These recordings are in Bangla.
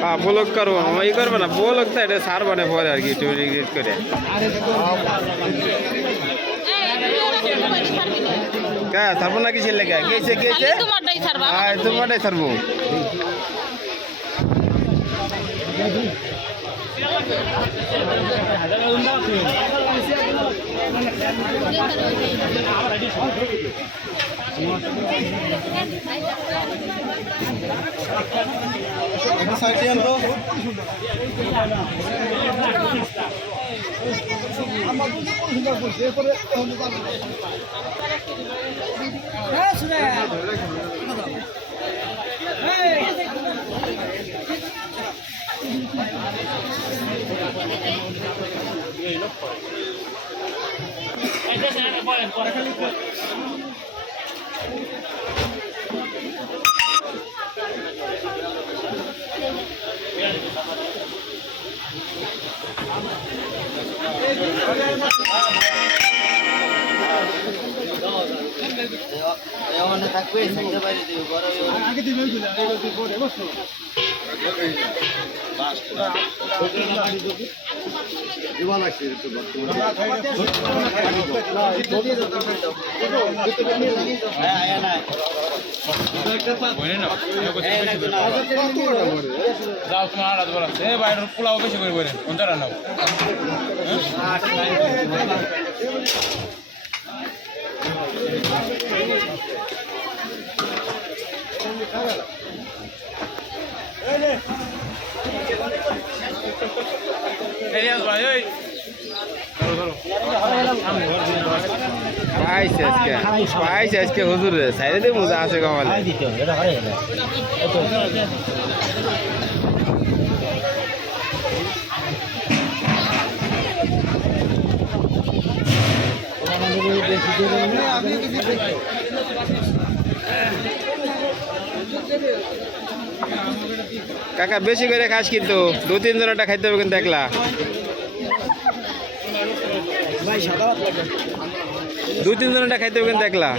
हाँ ब्लॉग करो ये करबो ना ब्लॉग तो এটা সার বানে পরে আর কি একটু এডিট করে কা ছাড়বো না কিসের লেগে কেছে কেছে তোমারটাই ছাড়বা হ্যাঁ তোমারটাই ছাড়বো পোলাও বেশি করে বলেন কোনটা রান্নাও পাইছে আজকে হুজুর সাইডে দিয়ে মজা আছে কমালে কাকা বেশি করে খাস কিন্তু 2-3 জনটা খাইতে হবে কিন্তু একলা 2-3 জনটা খাইতে হবে কিন্তু একলা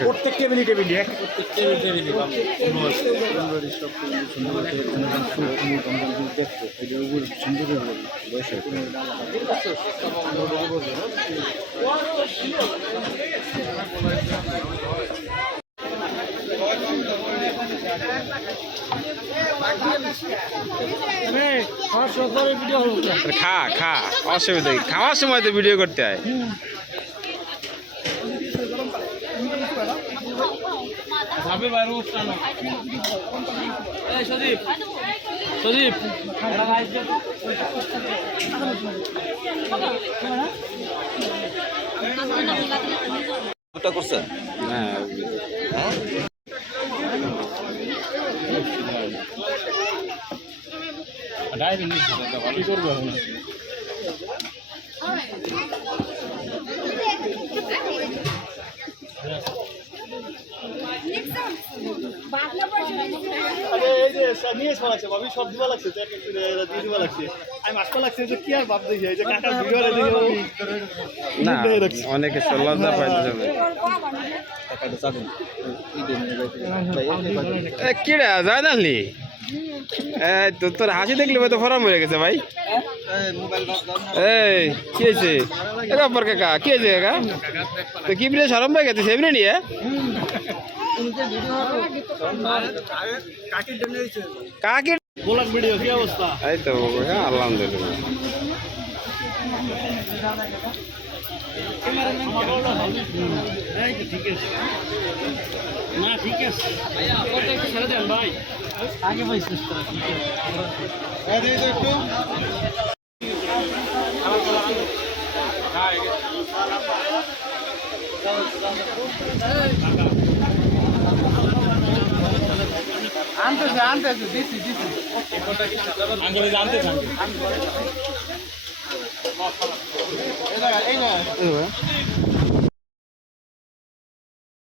প্রত্যেক টেবিলে টেবিলে প্রত্যেক টেবিলে টেবিলে খা খা অসুবিধা খাওয়ার সময় তো ভিডিও করতে হয় সজীব সজীব করছে হ্যাঁ ড্রাইভিং কি করবো সব দিবা লাগছে দিবা লাগছে আমি মাসটা লাগছে যে কি আর ভাব দেখি যে কাকা ভিডিও না অনেকে লজ্জা পাইতে যাবে কিরা যায় নালি তো তোর হাসি দেখলে তো ফরাম হয়ে গেছে ভাই এই কি হয়েছে কাকা কি হয়েছে কাকা তো কি বিলে সরম পেয়ে গেছে সেমনি নিয়ে কাকির ব্লগ ভিডিও কি অবস্থা এই তো আলহামদুলিল্লাহ ঠিক আছে না ঠিক আছে ছেড়ে দেন ভাই আগে ভাই একটু আনতেছে দিছি আঙ্গুলে জানতে থাকবে এই